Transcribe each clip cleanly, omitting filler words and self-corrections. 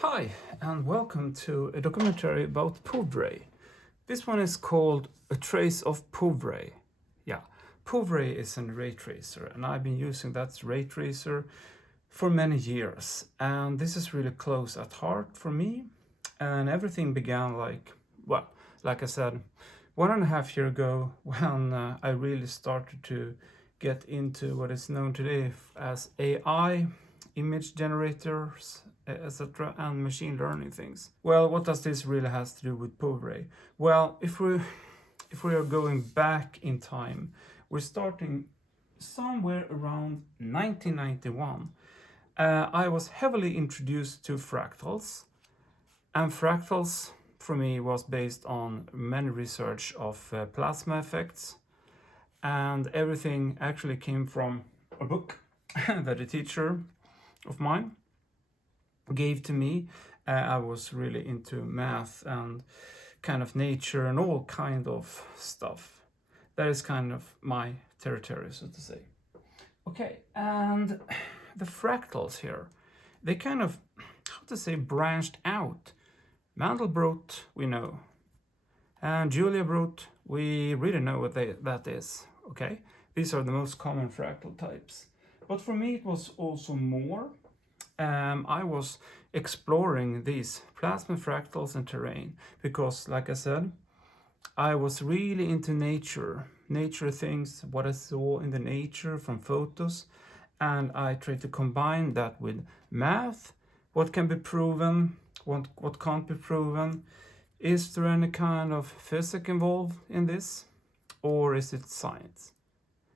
Hi, and welcome to a documentary about POVRay. This one is called A Trace of POVRay. Yeah, POVRay is a ray tracer, and I've been using that ray tracer for many years. And this is really close at heart for me. And everything began like I said, 1.5 years ago when I really started to get into what is known today as AI, image generators, etc., and machine learning things. Well, what does this really has to do with POVRay? Well, if we are going back in time, we're starting somewhere around 1991. I was heavily introduced to fractals, and fractals for me was based on many research of plasma effects, and everything actually came from a book that a teacher of mine gave to me. I was really into math and kind of nature and all kind of stuff. That is kind of my territory, so to say. Okay, and the fractals here, they kind of, how to say, branched out. Mandelbrot, we know. And Julia-Brot, we really know what that is, okay? These are the most common fractal types. But for me, it was also more. I was exploring these plasma fractals and terrain because, like I said, I was really into nature things, what I saw in the nature from photos, and I tried to combine that with math, what can be proven, what can't be proven. Is there any kind of physics involved in this, or is it science?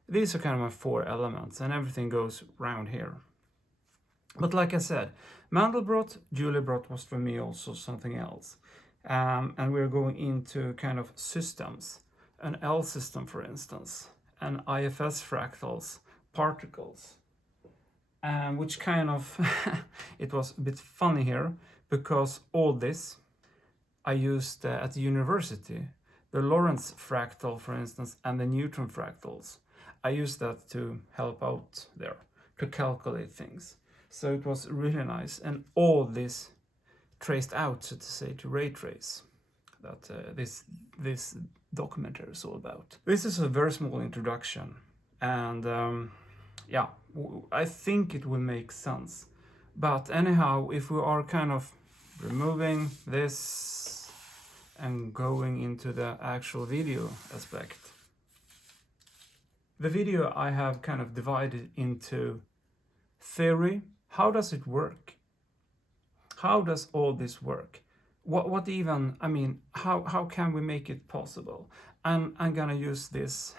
These are kind of my four elements, and everything goes round here. But like I said, Mandelbrot, Julia-Brot was for me also something else. And we're going into kind of systems, an L system, for instance, and IFS fractals, particles, which kind of, it was a bit funny here, because all this I used at the university, the Lorentz fractal, for instance, and the neutron fractals. I used that to help out there, to calculate things. So it was really nice, and all this traced out, so to say, to ray trace that this documentary is all about. This is a very small introduction, and yeah, I think it will make sense. But anyhow, if we are kind of removing this and going into the actual video aspect, the video I have kind of divided into theory. How does it work? How does all this work? What even, I mean, how can we make it possible? And I'm gonna use this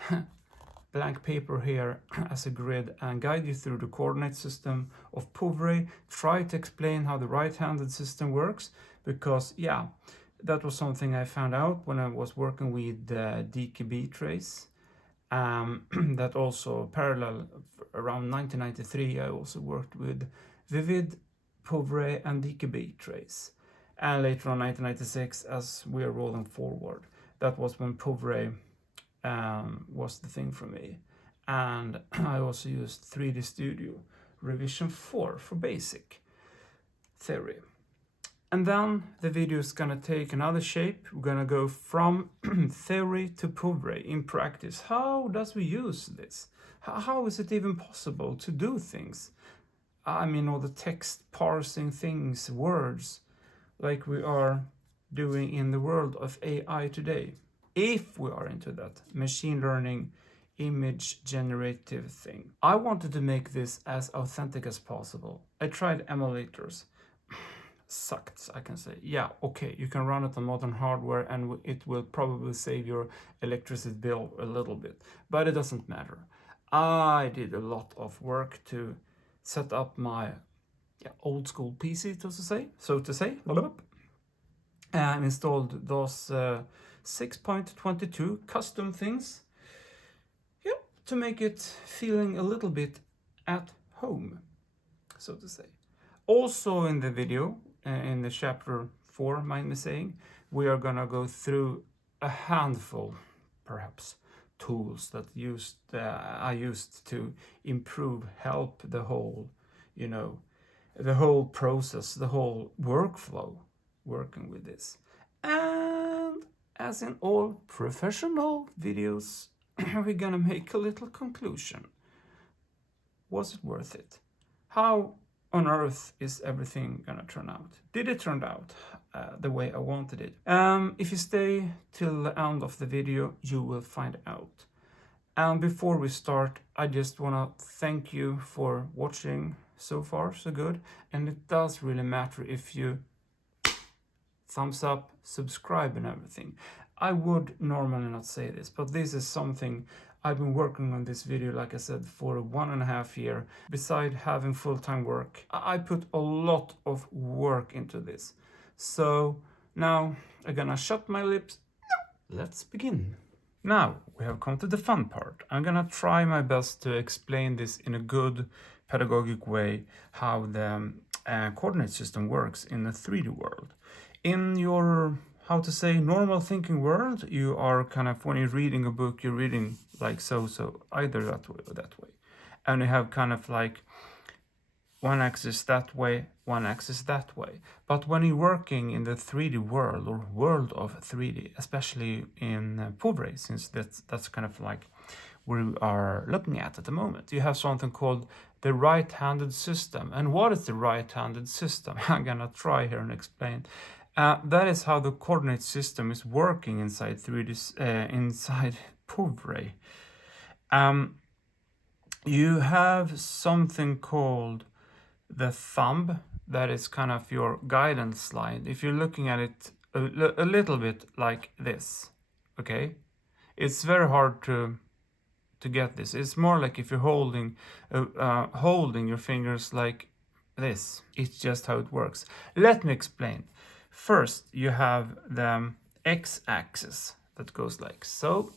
blank paper here as a grid and guide you through the coordinate system of POVRay, try to explain how the right-handed system works, because yeah, that was something I found out when I was working with DKB trace. That also parallel around 1993 I also worked with Vivid, POVRay and DKB trace, and later on 1996 as we are rolling forward, that was when POVRay was the thing for me. And I also used 3D Studio revision 4 for basic theory. And then the video is gonna take another shape. We're gonna go from theory to POVRay in practice. How does we use this? How is it even possible to do things? I mean, all the text parsing things, words, like we are doing in the world of AI today. If we are into that machine learning, image generative thing. I wanted to make this as authentic as possible. I tried emulators. Sucked, I can say. Yeah, okay, you can run it on modern hardware and it will probably save your electricity bill a little bit, but it doesn't matter. I did a lot of work to set up my old school PC, so to say, and installed those 6.22 custom things, to make it feeling a little bit at home, so to say. Also in the video, in the chapter 4, mind me saying, we are gonna go through a handful, perhaps, tools that I used to help the whole, the whole process, the whole workflow working with this. And as in all professional videos, we're gonna make a little conclusion. Was it worth it? How on earth is everything gonna turn out? Did it turn out the way I wanted it? If you stay till the end of the video, you will find out. And before we start, I just wanna thank you for watching so far, so good. And it does really matter if you thumbs up, subscribe and everything. I would normally not say this, but this is something I've been working on this video, like I said, for 1.5 years. Besides having full-time work, I put a lot of work into this. So now I'm gonna shut my lips. Let's begin. Now we have come to the fun part. I'm gonna try my best to explain this in a good pedagogic way, how the coordinate system works in the 3D world. In your, how to say, normal thinking world, you are kind of, when you're reading a book, you're reading like so, either that way or that way. And you have kind of like one axis that way, one axis that way. But when you're working in the 3D world or world of 3D, especially in POVRay, since that's kind of like where we are looking at the moment, you have something called the right-handed system. And what is the right-handed system? I'm gonna try here and explain. That is how the coordinate system is working inside 3D, inside POVRay. You have something called the thumb, that is kind of your guidance line. If you're looking at it a little bit like this, okay? It's very hard to get this. It's more like if you're holding your fingers like this. It's just how it works. Let me explain. First, you have the x-axis that goes like so.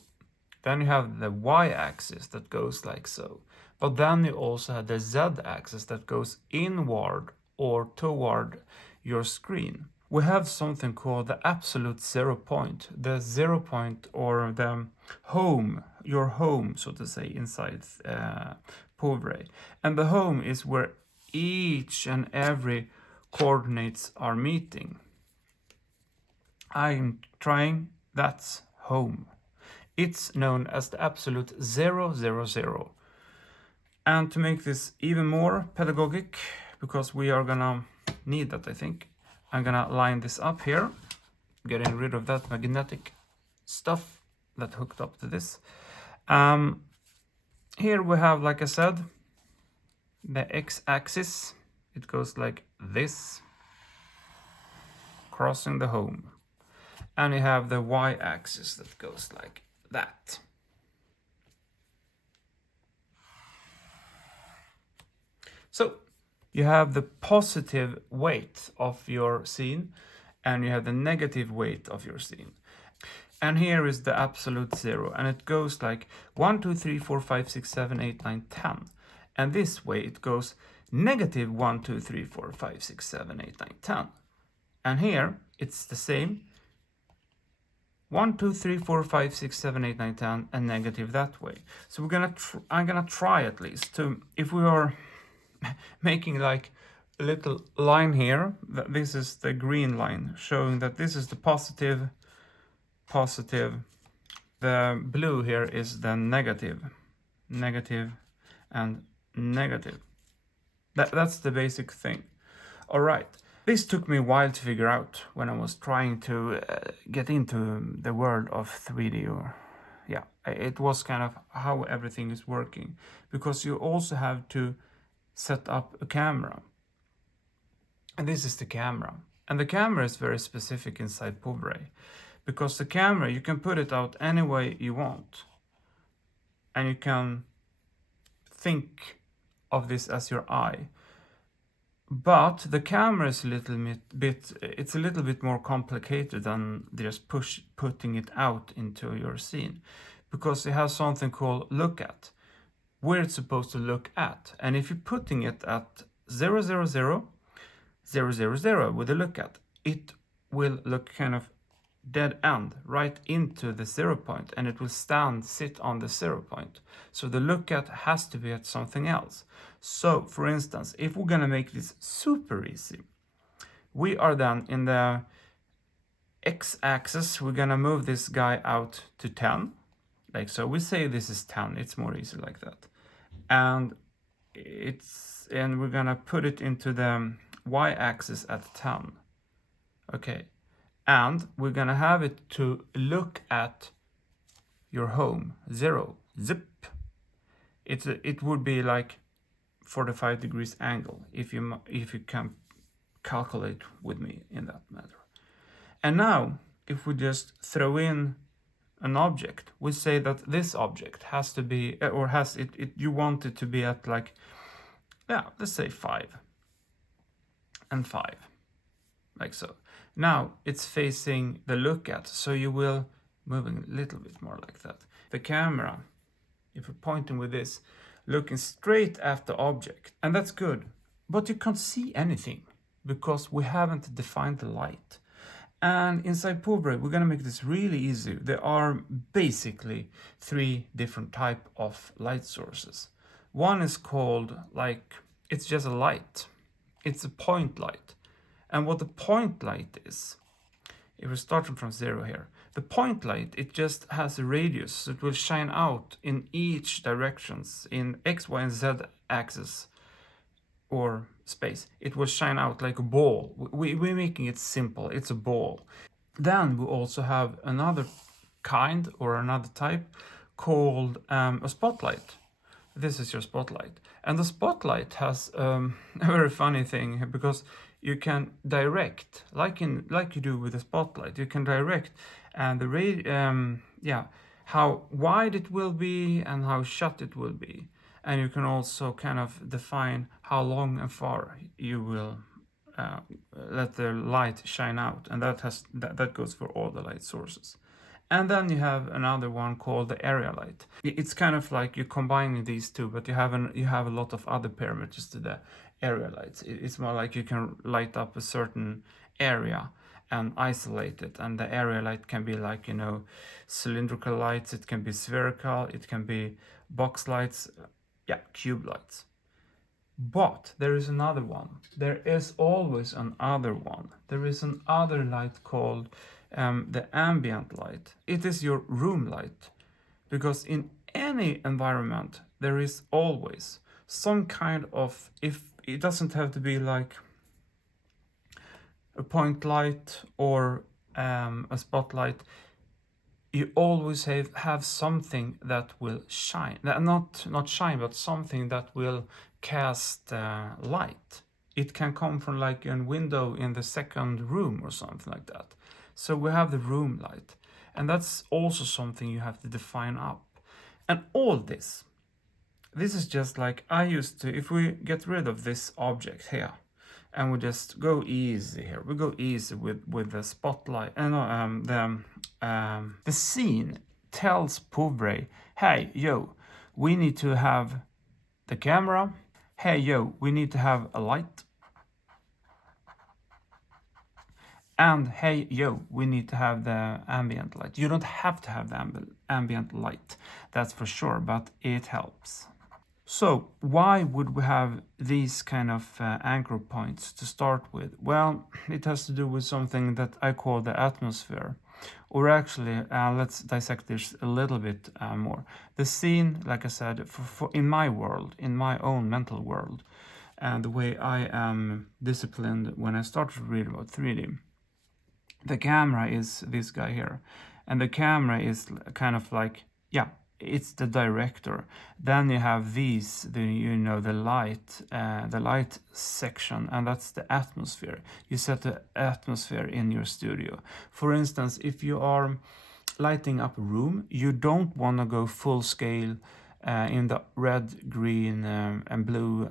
Then you have the y-axis that goes like so. But then you also have the z-axis that goes inward or toward your screen. We have something called the absolute 0 point. The 0 point, or the home, your home, so to say, inside POVRay. And the home is where each and every coordinates are meeting. I'm trying, that's home. It's known as the absolute 0, 0, 0. And to make this even more pedagogic, because we are gonna need that, I think, I'm gonna line this up here, getting rid of that magnetic stuff that hooked up to this. Here we have, like I said, the x-axis. It goes like this, crossing the home. And you have the y-axis that goes like that. So you have the positive weight of your scene and you have the negative weight of your scene. And here is the absolute 0, and it goes like 1, 2, 3, 4, 5, 6, 7, 8, 9, 10. And this way it goes negative 1, 2, 3, 4, 5, 6, 7, 8, 9, 10. And here it's the same. 1, 2, 3, 4, 5, 6, 7, 8, 9, 10, and negative that way. So I'm gonna try at least to, if we are making like a little line here, that this is the green line, showing that this is the positive, the blue here is the negative, and negative. That's the basic thing. All right. This took me a while to figure out when I was trying to get into the world of 3D, or yeah, it was kind of how everything is working, because you also have to set up a camera. And this is the camera. And the camera is very specific inside POVRay, because the camera, you can put it out any way you want. And you can think of this as your eye. But the camera is a little bit more complicated than just putting it out into your scene, because it has something called look at, where it's supposed to look at. And if you're putting it at 0, 0, 0, 0, 0, 0 with a look at, it will look kind of dead end right into the 0 point, and it will sit on the 0 point. So the look at has to be at something else. So for instance, if we're gonna make this super easy, we are then in the x-axis, we're gonna move this guy out to 10, like so. We say this is 10, it's more easy like that. And we're gonna put it into the y-axis at 10. Okay, and we're gonna have it to look at your home, 0, zip. It would be like 45 degrees angle if you can calculate with me in that matter. And now, if we just throw in an object, we say that this object has to be, or you want it to be at like, yeah, let's say 5 and 5, like so. Now it's facing the look at, so you will moving a little bit more like that. The camera, if you're pointing with this, looking straight at the object, and that's good, but you can't see anything because we haven't defined the light. And inside POVRay, we're gonna make this really easy. There are basically 3 different type of light sources. One is called, like, it's just a light. It's a point light. And what the point light is, if we're starting from 0 here, the point light, it just has a radius, so it will shine out in each directions, in X, Y, and Z axis, or space. It will shine out like a ball. We're making it simple, it's a ball. Then we also have another kind, or another type, called a spotlight. This is your spotlight. And the spotlight has a very funny thing, because you can direct, like you do with the spotlight, you can direct and how wide it will be and how shut it will be. And you can also kind of define how long and far you will let the light shine out, and that goes for all the light sources. And then you have another one called the area light. It's kind of like you're combining these two, but you have a lot of other parameters to the area lights. It's more like you can light up a certain area and isolate it, and the area light can be like, cylindrical lights, it can be spherical, it can be box lights, cube lights. But there is another one. There is always another one. There is another light called the ambient light. It is your room light, because in any environment there is always some kind of, if it doesn't have to be like a point light or a spotlight, you always have something that will shine, not shine, but something that will cast light. It can come from like a window in the second room or something like that. So we have the room light, and that's also something you have to define up. And all this is just like I used to, if we get rid of this object here, and we just go easy here, we go easy with the spotlight, and the scene tells POVRay, hey, yo, we need to have the camera, hey, yo, we need to have a light, and hey, yo, we need to have the ambient light. You don't have to have the ambient light, that's for sure, but it helps. So why would we have these kind of anchor points to start with? Well, it has to do with something that I call the atmosphere. Or actually, let's dissect this a little bit more. The scene, like I said, in my world, in my own mental world, and the way I am disciplined when I started to read about 3D, the camera is this guy here. And the camera is kind of like, it's the director. Then you have the light section, and that's the atmosphere. You set the atmosphere in your studio. For instance, if you are lighting up a room, you don't want to go full scale in the red, green, and blue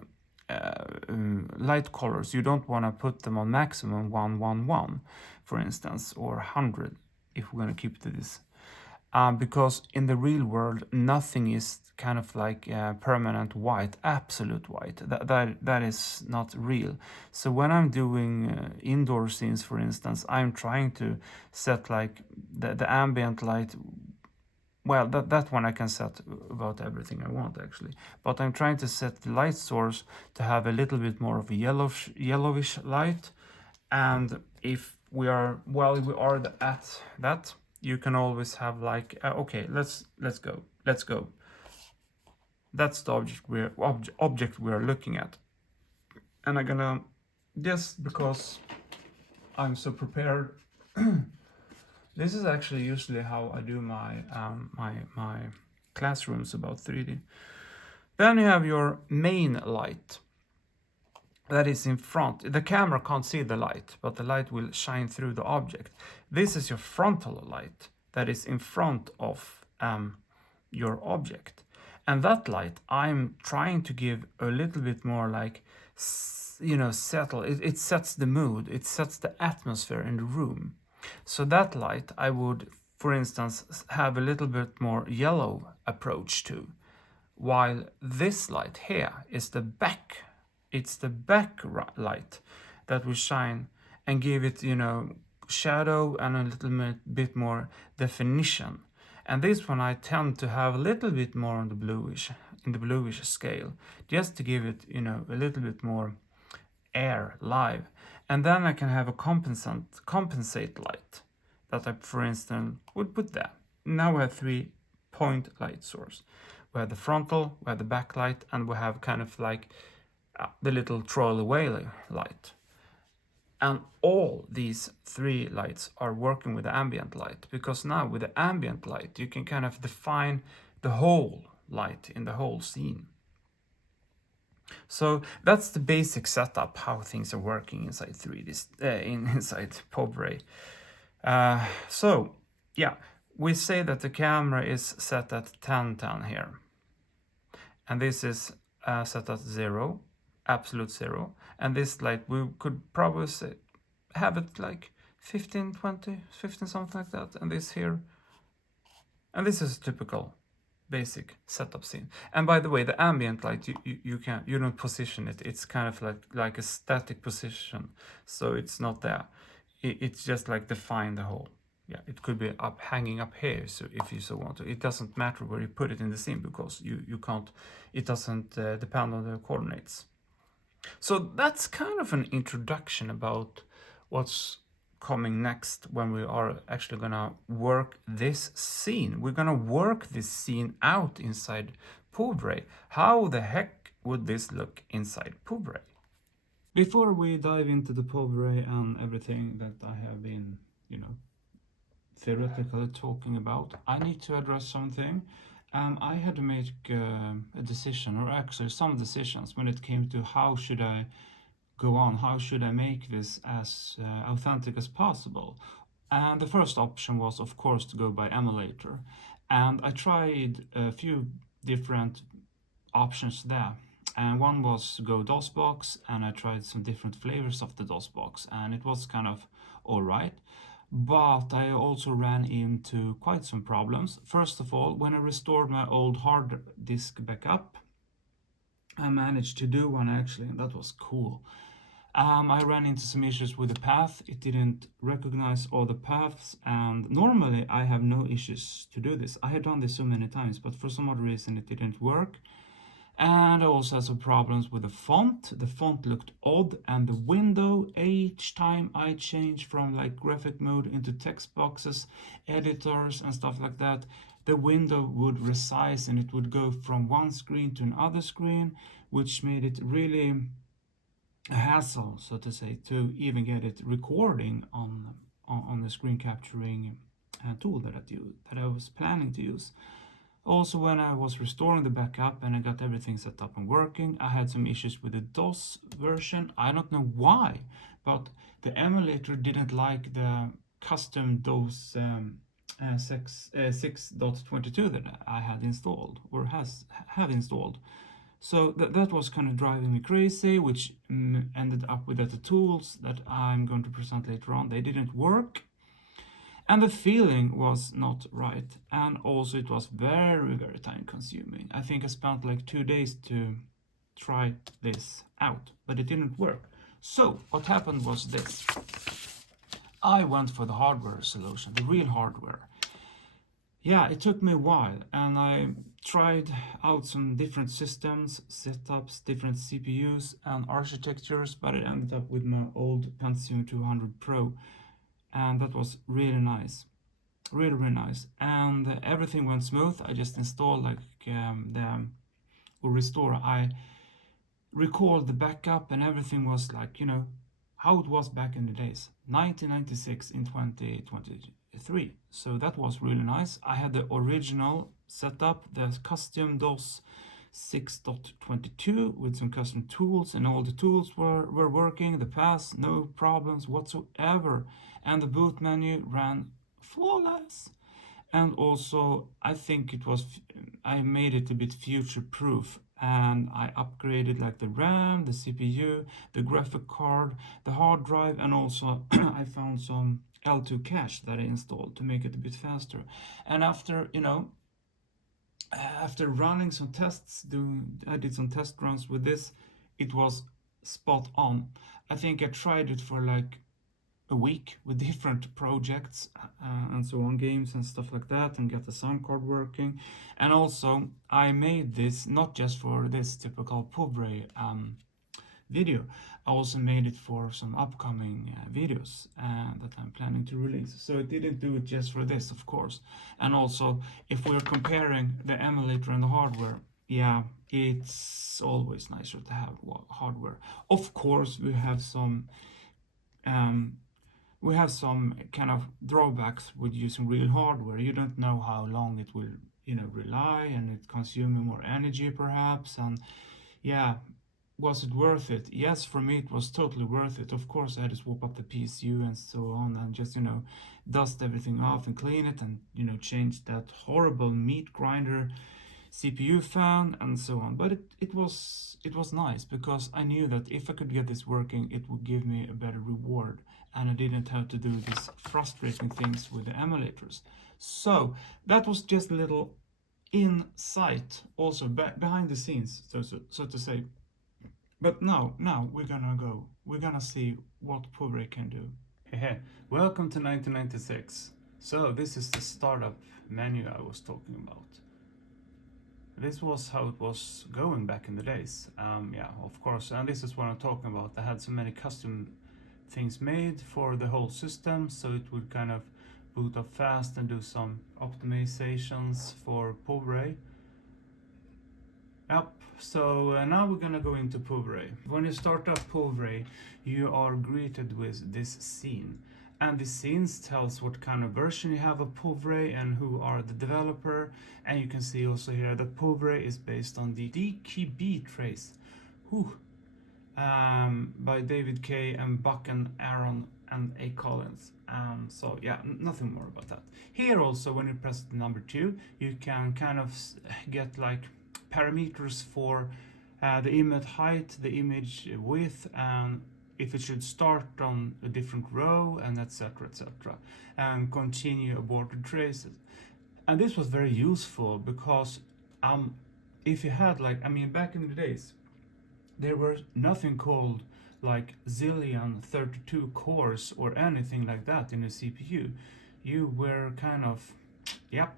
light colors. You don't want to put them on maximum 111, for instance, or 100, if we're going to keep to this. because in the real world, nothing is kind of like permanent white, absolute white. That is not real. So when I'm doing indoor scenes, for instance, I'm trying to set like the ambient light. Well, that one I can set about everything I want actually. But I'm trying to set the light source to have a little bit more of a yellowish light. And if we are, well, we are at that, you can always have like, okay, let's go. That's the object we're looking at. And I'm gonna, just because I'm so prepared, this is actually usually how I do my my classrooms about 3D. Then you have your main light. That is in front. The camera can't see the light, but the light will shine through the object. This is your frontal light that is in front of your object. And that light, I'm trying to give a little bit more like, you know, settle. It sets the mood, it sets the atmosphere in the room. So that light I would, for instance, have a little bit more yellow approach to, while this light here is the back. It's the back light that will shine and give it, you know, shadow and a little bit more definition. And this one I tend to have a little bit more on the bluish, in the bluish scale, just to give it, you know, a little bit more air live. And then I can have a compensate light that I, for instance, would put there. Now we have 3-point light source. We have the frontal, we have the backlight, and we have kind of like the little trolley whale light. And all these 3 lights are working with the ambient light, because now with the ambient light you can kind of define the whole light in the whole scene. So that's the basic setup, how things are working inside 3D, inside POVRay. So yeah, we say that the camera is set at 1010 here, and this is set at 0, absolute 0, and this light we could probably say, have it like 15, 20, 15, something like that, and this here, and this is a typical basic setup scene. And by the way, the ambient light, you don't position it. It's kind of like a static position, so it's not there. It's just like define the whole. Yeah, it could be hanging up here, so if you so want to. It doesn't matter where you put it in the scene, because you can't. It doesn't depend on the coordinates. So that's kind of an introduction about what's coming next when we are actually gonna work this scene. We're gonna work this scene out inside POVRay. How the heck would this look inside POVRay? Before we dive into the POVRay and everything that I have been, you know, theoretically talking about, I need to address something. I had to make a decision, or actually some decisions, when it came to how should I go on, how should I make this as authentic as possible. And the first option was, of course, to go by Emulator. And I tried a few different options there. And one was to go DOSBox, and I tried some different flavors of the DOSBox, and it was kind of alright. But I also ran into quite some problems. First of all, when I restored my old hard disk backup, I managed to do one actually, and that was cool. I ran into some issues with the path. It didn't recognize all the paths, and normally I have no issues to do this. I have done this so many times, but for some odd reason it didn't work. And I also had some problems with the font. The font looked odd, and the window, each time I changed from like graphic mode into text boxes, editors and stuff like that, the window would resize and it would go from one screen to another screen, which made it really a hassle, so to say, to even get it recording on the screen capturing tool that I was planning to use. Also, when I was restoring the backup and I got everything set up and working, I had some issues with the DOS version. I don't know why, but the emulator didn't like the custom DOS 6.22 that I had installed, or have installed. So that was kind of driving me crazy, which ended up with that the tools that I'm going to present later on, they didn't work. And the feeling was not right, and also it was very, very time consuming. I think I spent like 2 days to try this out, but it didn't work. So what happened was this. I went for the hardware solution, the real hardware. Yeah, it took me a while, and I tried out some different systems, setups, different CPUs and architectures, but I ended up with my old Pentium 200 Pro, and that was really nice. Really, really nice. And everything went smooth. I just installed like the restore. I recalled the backup, and everything was like, you know, how it was back in the days, 1996 in 2023. So that was really nice. I had the original setup, the custom DOS 6.22 with some custom tools, and all the tools were working, the paths, no problems whatsoever, and the boot menu ran flawless. And also I think I made it a bit future proof, and I upgraded like the RAM, the CPU, the graphic card, the hard drive, and also I found some L2 cache that I installed to make it a bit faster. And after, you know, after running some tests, I did some test runs with this, it was spot on. I think I tried it for like a week with different projects and so on, games and stuff like that, and get the sound card working. And also I made this not just for this typical POVRay video. I also made it for some upcoming videos that I'm planning to release. So I didn't do it just for this, of course. And also, if we're comparing the emulator and the hardware, yeah, it's always nicer to have hardware. Of course, we have some kind of drawbacks with using real hardware. You don't know how long it will, you know, rely, and it's consuming more energy perhaps. And yeah, was it worth it? Yes, for me it was totally worth it. Of course, I had to swap up the PSU and so on, and just, you know, dust everything off and clean it, and, you know, change that horrible meat grinder CPU fan and so on. But it was nice, because I knew that if I could get this working, it would give me a better reward, and I didn't have to do these frustrating things with the emulators. So that was just a little insight, also behind the scenes, so to say. But now we're gonna see what POVRay can do. Hey, welcome to 1996. So this is the startup menu I was talking about. This was how it was going back in the days. Yeah, of course, and this is what I'm talking about. I had so many custom things made for the whole system, so it would kind of boot up fast and do some optimizations for POVRay. Yep, so now we're gonna go into POVRay. When you start up POVRay, you are greeted with this scene. And the scenes tells what kind of version you have of POVRay and who are the developer. And you can see also here that POVRay is based on the DKB trace. By David K. and Buck and Aaron and A. Collins. So yeah, nothing more about that. Here also, when you press the number 2, you can kind of get like parameters for the image height, the image width, and if it should start on a different row, and etc, and continue aborted traces. And this was very useful, because if you had like, I mean, back in the days there were nothing called like zillion 32 cores or anything like that in a CPU. You were kind of, yep,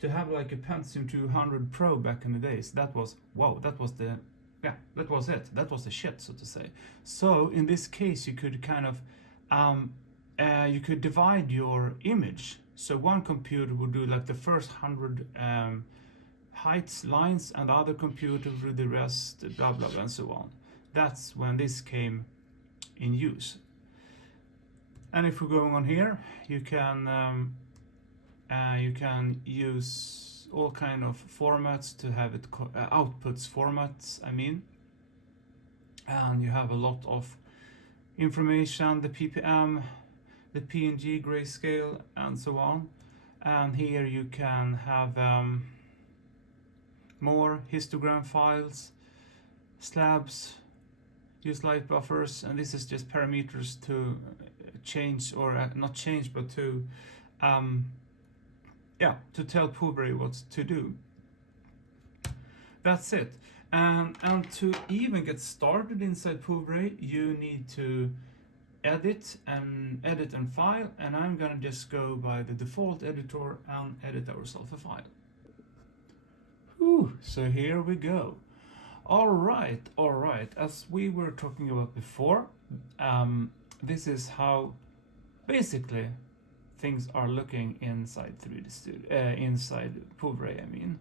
to have like a Pentium 200 Pro back in the days, that was, wow, that was the, yeah, that was it. That was the shit, so to say. So in this case, you could kind of, you could divide your image. So one computer would do like the first 100 heights lines, and the other computer would do the rest, blah blah blah, and so on. That's when this came in use. And if we're going on here, you can use all kind of formats to have it outputs formats, I mean, and you have a lot of information, the ppm, the png grayscale, and so on. And here you can have more histogram files, slabs, use light buffers, and this is just parameters to change, or not change, but to yeah, to tell POVRay what to do. That's it. And to even get started inside POVRay, you need to edit and file, and I'm gonna just go by the default editor and edit ourselves a file. Whew, so here we go. All right. As we were talking about before, this is how basically things are looking inside 3D Studio, inside POVRay, I mean.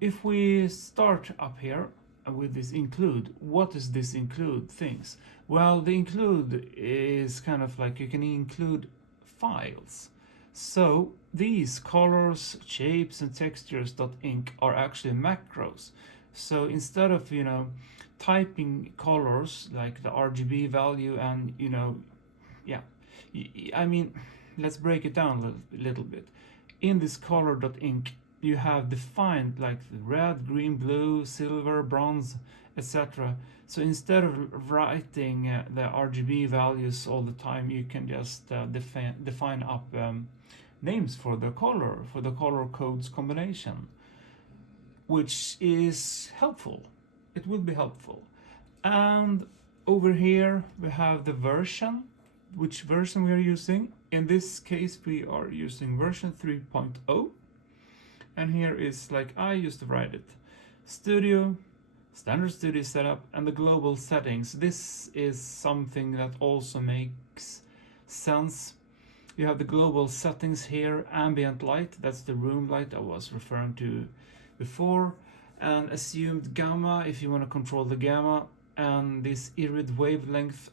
If we start up here with this include, what does this include things? Well, the include is kind of like you can include files. So these colors, shapes, and textures.inc are actually macros. So instead of, you know, typing colors like the RGB value and, you know, yeah, I mean, let's break it down a little bit. In this color.inc, you have defined like the red, green, blue, silver, bronze, etc. So instead of writing the RGB values all the time, you can just define up names for the color codes combination, which is helpful. It will be helpful. And over here we have the version, which version we are using. In this case we are using version 3.0. And here is like I used to write it. Studio, standard studio setup, and the global settings. This is something that also makes sense. You have the global settings here, ambient light, that's the room light I was referring to before, and assumed gamma if you want to control the gamma, and this irid wavelength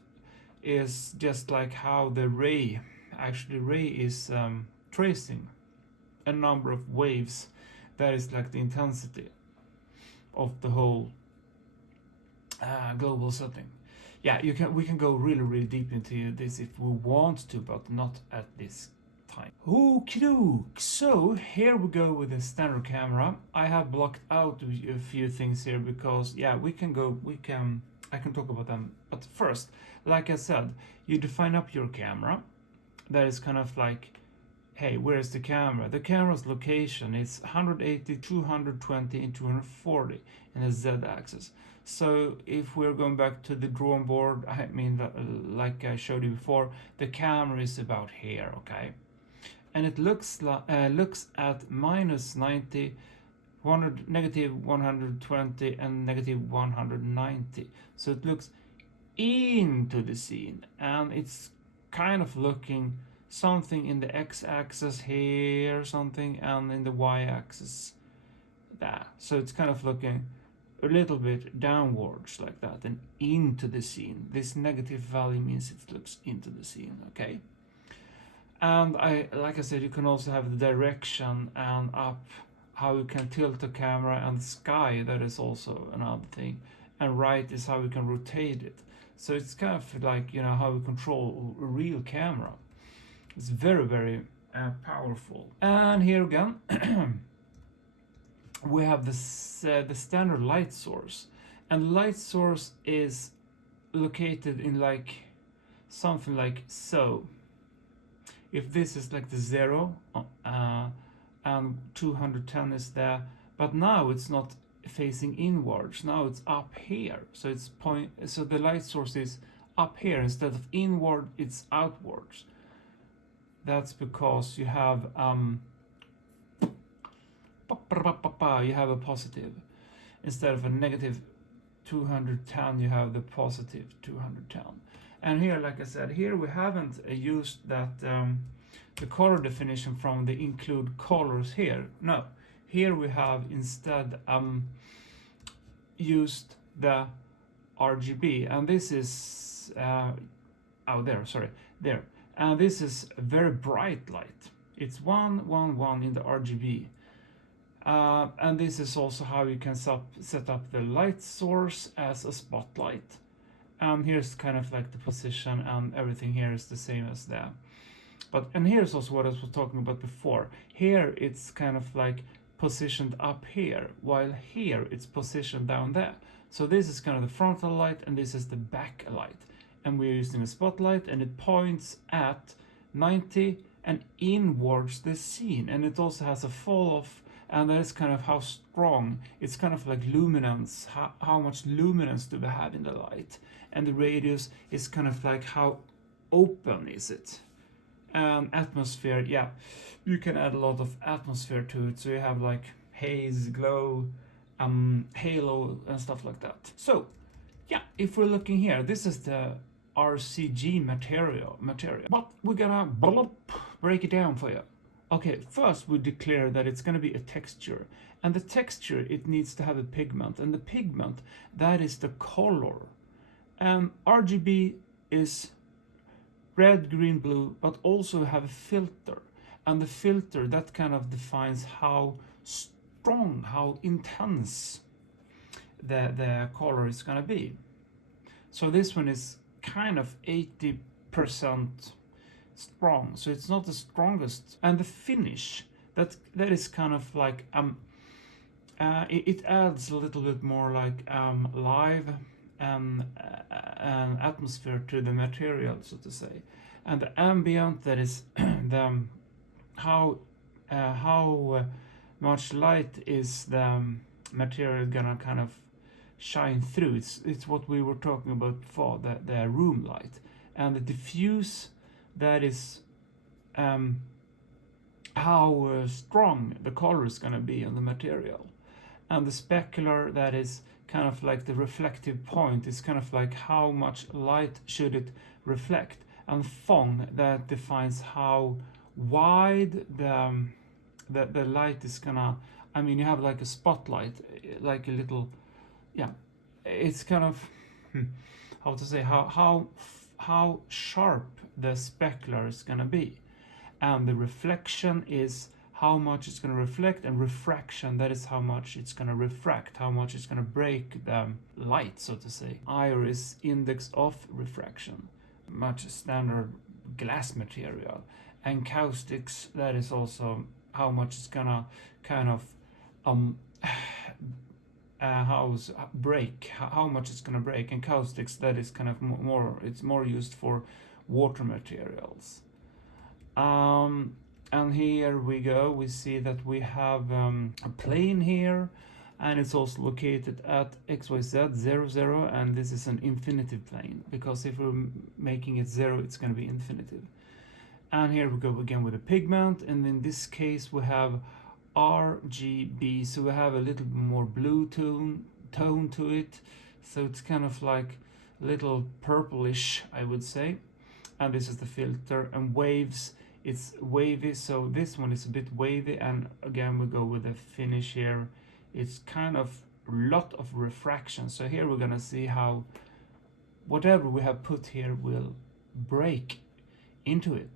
is just like how the ray is tracing a number of waves. That is like the intensity of the whole global setting. Yeah, we can go really deep into this if we want to, but not at this time. Okie so here we go with the standard camera. I have blocked out a few things here because yeah, I can talk about them. But first, like I said, you define up your camera. That is kind of like, hey, where's the camera? The camera's location is 180, 220, and 240 in the z-axis. So if we're going back to the drawing board, I mean, like I showed you before, the camera is about here, okay? And it looks at minus 90, negative 120, and negative 190. So it looks into the scene, and it's kind of looking something in the x-axis here, something, and in the y-axis there. So it's kind of looking a little bit downwards like that and into the scene. This negative value means it looks into the scene, okay? And like I said, you can also have the direction and up, how you can tilt the camera, and the sky, that is also another thing. And right is how we can rotate it. So it's kind of like, you know, how we control a real camera. It's very powerful. And here again, we have this the standard light source, and the light source is located in like something like so. If this is like the 0 and 210 is there, but now it's not facing inwards. Now it's up here, so it's so the light source is up here instead of inward. It's outwards. That's because you have you have a positive instead of a negative 210. You have the positive 210. And here, like I said, here we haven't used that the color definition from the include colors here. No, here we have instead used the RGB, and this is there. And this is a very bright light. It's 111 in the RGB. And this is also how you can set up the light source as a spotlight. And here's kind of like the position, and everything here is the same as there. And here's also what I was talking about before. Here it's kind of like positioned up here, while here it's positioned down there. So this is kind of the frontal light, and this is the back light. And we're using a spotlight, and it points at 90, and inwards the scene, and it also has a fall off, and that is kind of how strong. It's kind of like luminance, how much luminance do we have in the light, and the radius is kind of like how open is it. Atmosphere, yeah, you can add a lot of atmosphere to it, so you have like haze, glow, halo and stuff like that. So yeah, if we're looking here, this is the RCG material, but we're gonna break it down for you. Okay, first we declare that it's gonna be a texture, and the texture, it needs to have a pigment, and the pigment, that is the color. RGB is red, green, blue, but also have a filter, and the filter, that kind of defines how strong, how intense the color is gonna be. So this one is kind of 80% strong, so it's not the strongest. And the finish, that is kind of like it adds a little bit more like live and atmosphere to the material, so to say. And the ambient, that is the how much light is the material gonna kind of shine through. It's what we were talking about before, the room light. And the diffuse, that is how strong the color is gonna be on the material. And the specular, that is kind of like the reflective point, is kind of like how much light should it reflect. And Phong, that defines how wide the light is gonna, I mean, you have like a spotlight, like a little, yeah, it's kind of how to say, how sharp the specular is gonna be. And the reflection is how much it's going to reflect, and refraction, that is how much it's going to refract, how much it's going to break the light, so to say. IR is index of refraction, much standard glass material. And caustics, that is also how much it's going to kind of break, how much it's going to break. And caustics, that is kind of more, it's more used for water materials. And here we go, we see that we have a plane here, and it's also located at XYZ 0, 0, and this is an infinitive plane, because if we're making it 0, it's going to be infinitive. And here we go again with a pigment, and in this case we have RGB, so we have a little more blue tone to it, so it's kind of like a little purplish, I would say. And this is the filter. And waves, it's wavy, so this one is a bit wavy. And again we go with the finish here, it's kind of a lot of refraction. So here we're gonna see how whatever we have put here will break into it.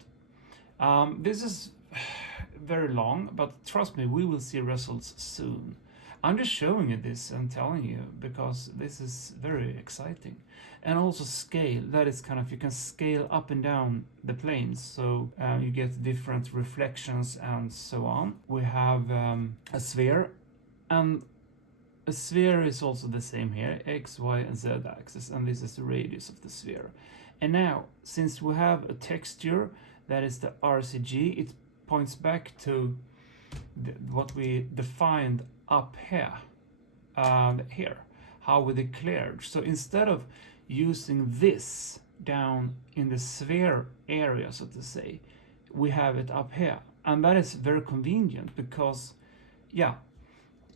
This is very long, but trust me, we will see results soon. I'm just showing you this and telling you because this is very exciting. And also scale, that is kind of, you can scale up and down the planes, so you get different reflections and so on. We have a sphere, and a sphere is also the same here, X, Y, and Z axis, and this is the radius of the sphere. And now, since we have a texture, that is the RCG, it points back to what we defined up here, how we declared. So instead of using this down in the sphere area, so to say, we have it up here. And that is very convenient because, yeah,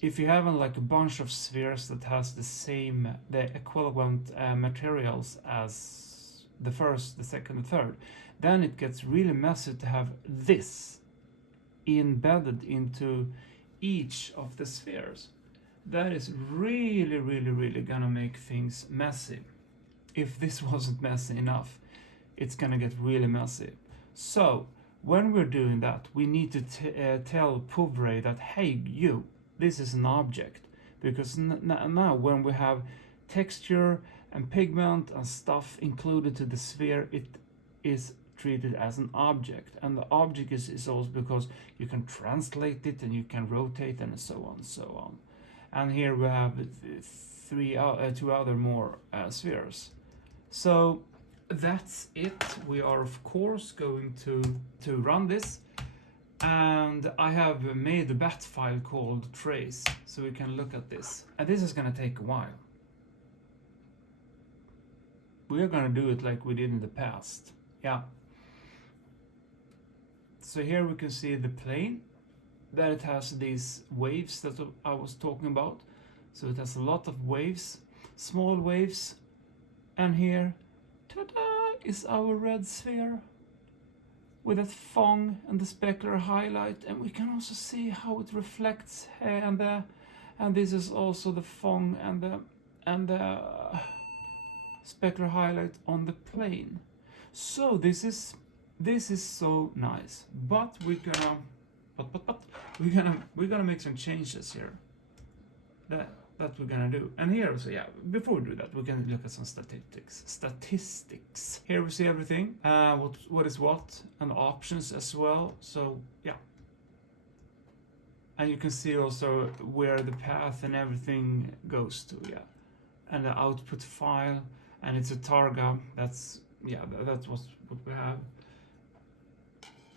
if you have like a bunch of spheres that has the equivalent materials as the first, the second, the third, then it gets really messy to have this embedded into each of the spheres. That is really, really, really gonna make things messy. If this wasn't messy enough, it's gonna get really messy. So when we're doing that, we need to tell POVRay that, hey, you, this is an object, because now when we have texture and pigment and stuff included to the sphere, it is treated as an object. And the object is also because you can translate it and you can rotate and so on and so on. And here we have two other more spheres. So that's it. We are of course going to run this, and I have made a bat file called Trace, so we can look at this. And this is gonna take a while. We are gonna do it like we did in the past. Yeah. So here we can see the plane, that it has these waves that I was talking about. So it has a lot of waves, small waves, and here, ta-da, is our red sphere with that fong and the specular highlight, and we can also see how it reflects here and there, and this is also the fong and the specular highlight on the plane. So this is so nice, but we're gonna make some changes here. That we're gonna do. And here, so yeah, before we do that, we can look at some statistics. Here we see everything, what is what, and options as well. So yeah, and you can see also where the path and everything goes to, yeah, and the output file, and it's a targa. That's what we have.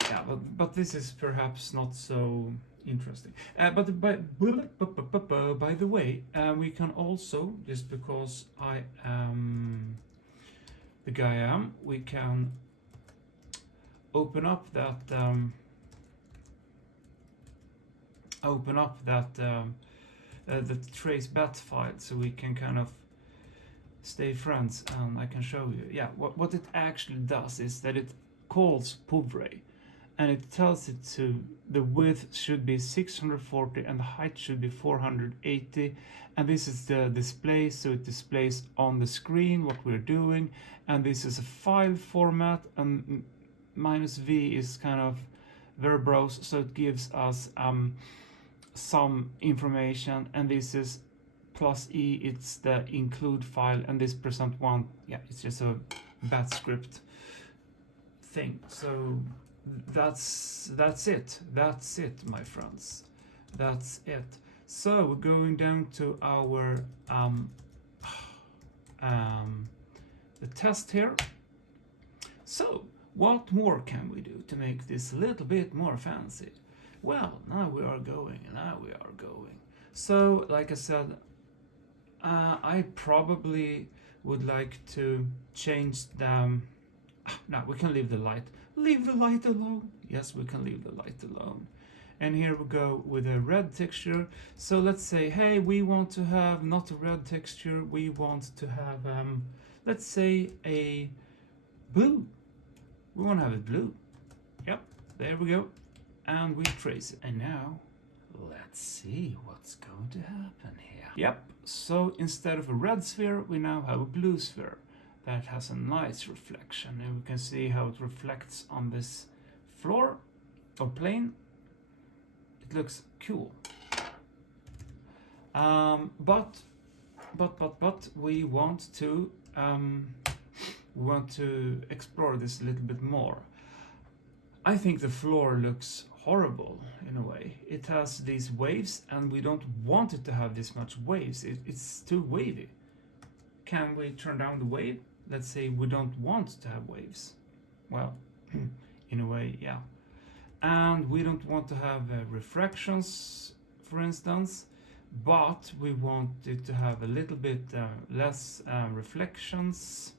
Yeah, but this is perhaps not so interesting. But by the way, we can also, just because I am the guy I am, we can open up that the trace bat file, so we can kind of stay friends, and I can show you. Yeah, what it actually does is that it calls POVRay, and it tells it to the width should be 640 and the height should be 480, and this is the display, so it displays on the screen what we're doing, and this is a file format, and -v is kind of verbose, so it gives us some information, and this is +e, it's the include file, and this %1, yeah, it's just a bat script thing. So that's it, my friends, that's it. So we're going down to our the test here. So what more can we do to make this a little bit more fancy? Well, now we are going. So like I said, I probably would like to change them. No, we can leave the light. Leave the light alone. Yes, we can leave the light alone. And here we go with a red texture. So let's say, hey, we want to have not a red texture. We want to have, let's say, a blue. We want to have it blue. Yep, there we go. And we trace it. And now, let's see what's going to happen here. Yep, so instead of a red sphere, we now have a blue sphere that has a nice reflection, and we can see how it reflects on this floor or plane. It looks cool. But we want to explore this a little bit more. I think the floor looks horrible in a way. It has these waves, and we don't want it to have this much waves. It's too wavy. Can we turn down the wave? Let's say we don't want to have waves. Well, in a way, yeah. And we don't want to have refractions, for instance, but we want it to have a little bit less reflections.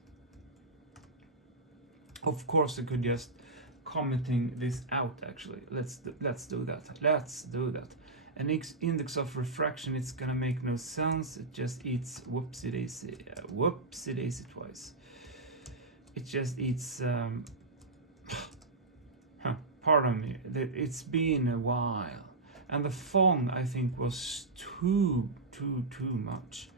Of course, I could just commenting this out. Actually, let's do that. An index of refraction, it's gonna make no sense. It just eats whoopsie daisy twice. It just eats pardon me, it's been a while, and the font I think was too much.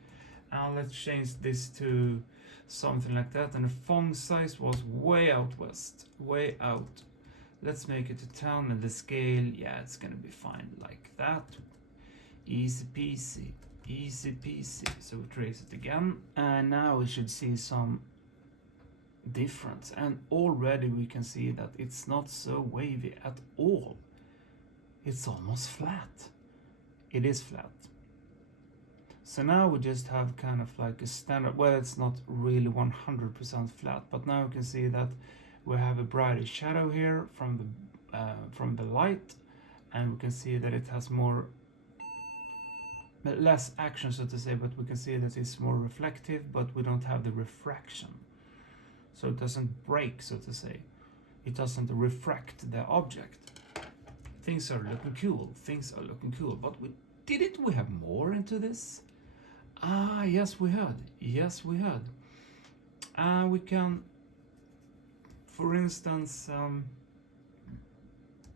Now let's change this to something like that, and the font size was way out west, way out. Let's make it to 10, and the scale, yeah, it's gonna be fine like that. Easy peasy. So we trace it again, and now we should see some difference, and already we can see that it's not so wavy at all. It's almost flat. It is flat. So now we just have kind of like a standard, well, it's not really 100% flat, but now we can see that we have a brighter shadow here from the light, and we can see that it has less action, so to say, but we can see that it's more reflective, but we don't have the refraction. So it doesn't break, so to say. It doesn't refract the object. Things are looking cool. Things are looking cool. But didn't we have more into this? Ah, yes, we had. Yes, we had. We can, for instance,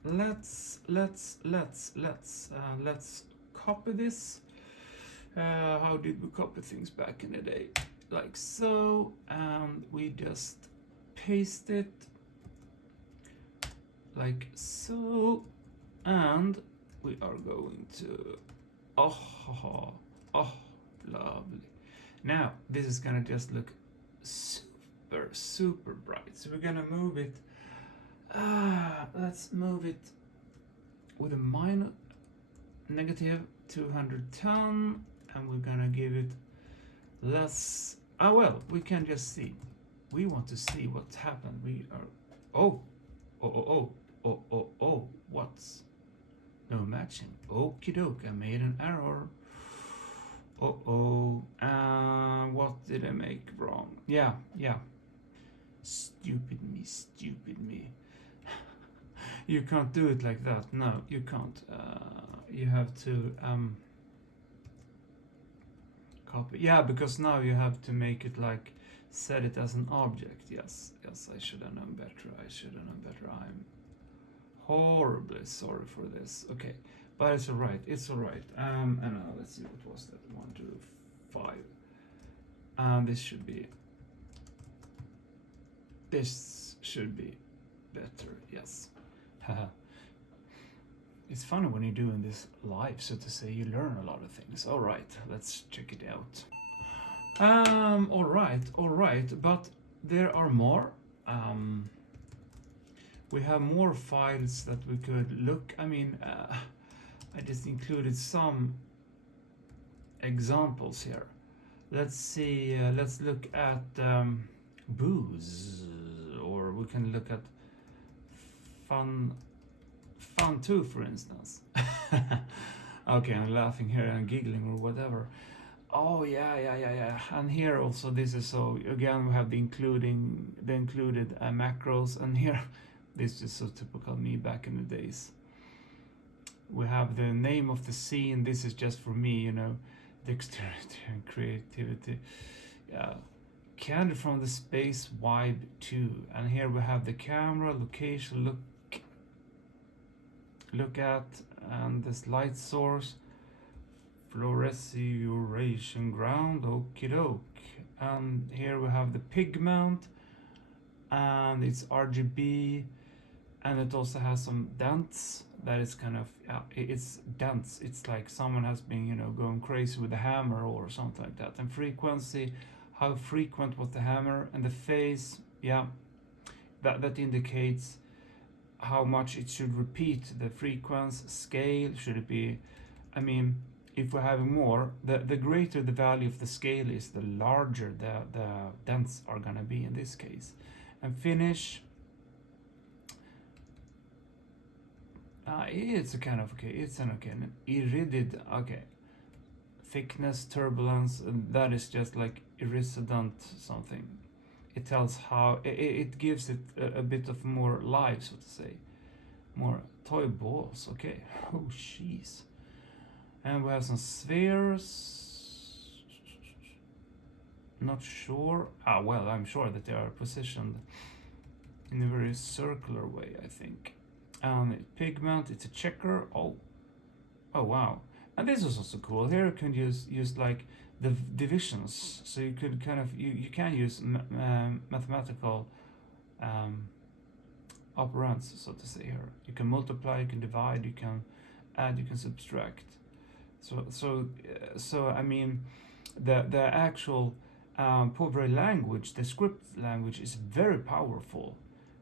let's copy this. How did we copy things back in the day? Like so, and we just paste it like so, and we are going to, oh, lovely. Now this is gonna just look super bright. So we're gonna move it. Let's move it with a negative 210, and we're gonna give it less. Well, we can just see. We want to see what happened. We are. Oh, what's no matching? Okie doke, I made an error. What did I make wrong? Yeah. Stupid me. You can't do it like that. No, you can't. You have to copy. Yeah, because now you have to make it like set it as an object. Yes, I should have known better. I'm horribly sorry for this. Okay, but it's alright. And now let's see, what was that? 1, 2, 5. This should be better. Yes. It's funny when you're doing this live, so to say, you learn a lot of things. All right, let's check it out. All right, but there are more. We have more files that we could look. I mean, I just included some examples here. Let's see. Let's look at booze, or we can look at fun 2, for instance. Okay, I'm laughing here and giggling or whatever. Oh yeah. And here also, this is, so again we have the included macros, and here this is so typical me back in the days. We have the name of the scene. This is just for me, dexterity and creativity. Yeah. Candy from the Space Vibe 2, and here we have the camera, location, look at, and this light source, fluorescence ground, okie doke. And here we have the pigment, and it's RGB, and it also has some dents. That is kind of, it's dents. It's like someone has been, going crazy with the hammer or something like that. And frequency, how frequent was the hammer, and the phase, yeah, that indicates how much it should repeat the frequency. Scale, should it be, I mean, if we're having more, the greater the value of the scale is, the larger the dents are gonna be in this case. And finish, it's a kind of okay, it's an okay, iridid, okay. Thickness, turbulence, and that is just like iridescent something. It tells how, it gives it a bit of more life, so to say. More toy balls, okay. Oh, jeez. And we have some spheres. Not sure. Well, I'm sure that they are positioned in a very circular way, I think. And pigment, it's a checker. Oh, wow. And this is also cool. Here you can use like the divisions, so you could kind of you can use mathematical operands, so to say. Here you can multiply, you can divide, you can add, you can subtract. So I mean, the actual POVRay language, the script language, is very powerful.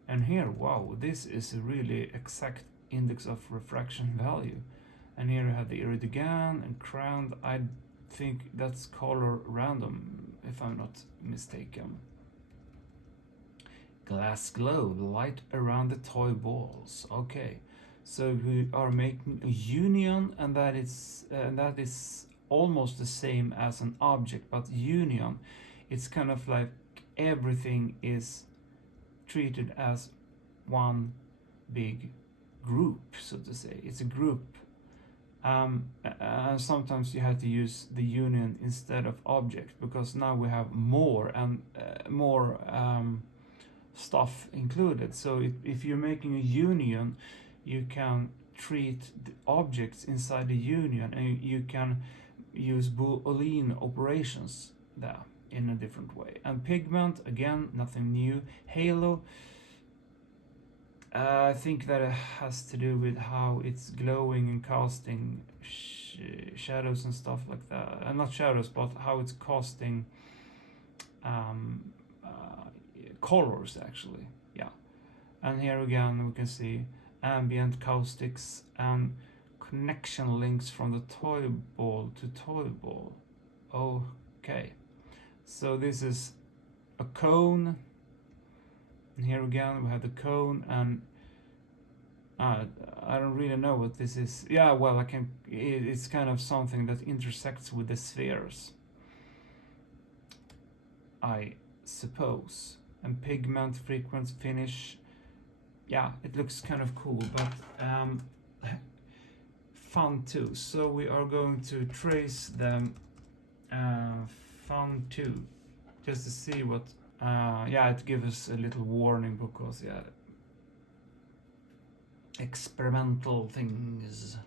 And here, wow, this is a really exact index of refraction value. And here you have the irid again and crown. think that's color random, if I'm not mistaken. Glass glow, the light around the toy balls. Okay, so we are making a union, and that is almost the same as an object, but union, it's kind of like everything is treated as one big group, so to say. It's a group. Sometimes you have to use the union instead of object, because now we have more and more stuff included. So if you're making a union, you can treat the objects inside the union, and you can use Boolean operations there in a different way. And pigment, again, nothing new. Halo, I think that it has to do with how it's glowing and casting shadows and stuff like that. Not shadows, but how it's casting colors, actually. Yeah. And here again we can see ambient caustics and connection links from the toy ball to toy ball. Okay, so this is a cone, and here again we have the cone, and I don't really know what this is. Yeah, well, it's kind of something that intersects with the spheres, I suppose. And pigment, frequent, finish. Yeah, it looks kind of cool, but fun too. So we are going to trace them fun too, just to see what. Yeah, it gives us a little warning, because yeah, experimental things.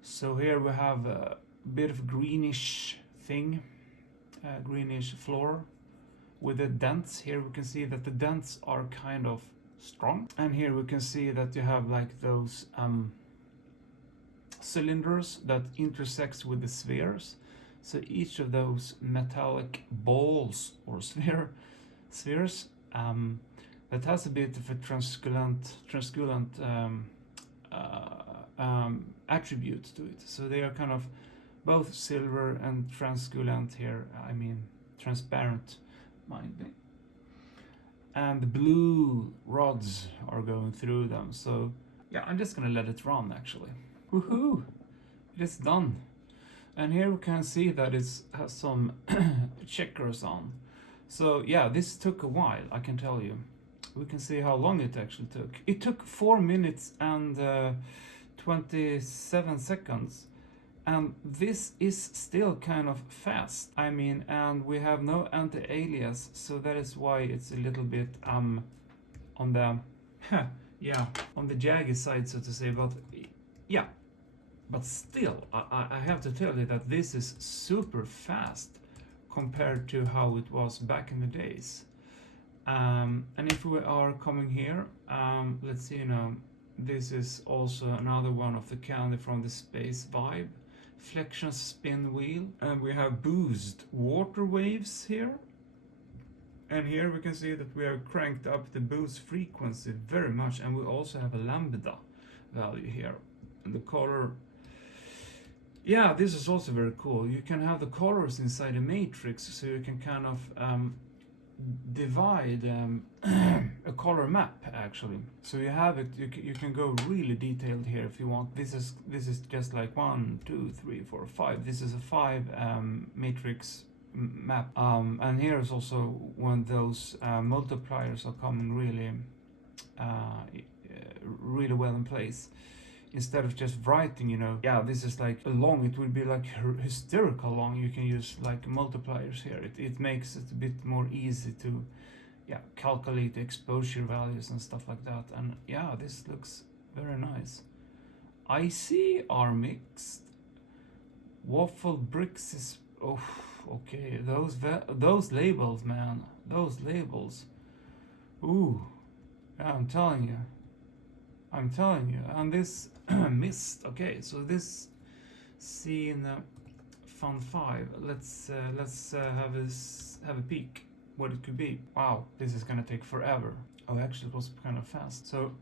So here we have a bit of greenish thing, greenish floor with the dents. Here we can see that the dents are kind of strong, and here we can see that you have like those cylinders that intersects with the spheres. So each of those metallic balls or spheres that has a bit of a transculent attribute to it. So they are kind of both silver and transculent here. I mean transparent, mind me. And the blue rods are going through them. So yeah, I'm just gonna let it run actually. Woohoo! It is done. And here we can see that it has some checkers on. So yeah, this took a while, I can tell you. We can see how long it actually took. It took 4 minutes and 27 seconds. And this is still kind of fast. I mean, and we have no anti-alias, so that is why it's a little bit on the yeah, on the jaggy side, so to say. But yeah, but still, I have to tell you that this is super fast compared to how it was back in the days. And if we are coming here, let's see now, this is also another one of the candy from the Space Vibe. Flexion spin wheel, and we have boost water waves here. And here we can see that we have cranked up the boost frequency very much, and we also have a lambda value here. And the color, yeah, this is also very cool. You can have the colors inside a matrix, so you can kind of divide a color map actually. So you have it, you can go really detailed here if you want. This is just like 1, 2, 3, 4, 5. This is a 5 matrix map. And here is also when those multipliers are coming really really well in place. Instead of just writing, you know, yeah, this is like a long, it will be like hysterical long. You can use like multipliers here. It makes it a bit more easy to, yeah, calculate the exposure values and stuff like that. And yeah, this looks very nice. Icy are mixed. Waffle bricks is, oh, okay. Those labels, man, those labels. Ooh, yeah, I'm telling you. And this mist. Okay, so this scene fun 5. Let's have a peek what it could be. Wow, this is gonna take forever. Oh, actually it was kind of fast. So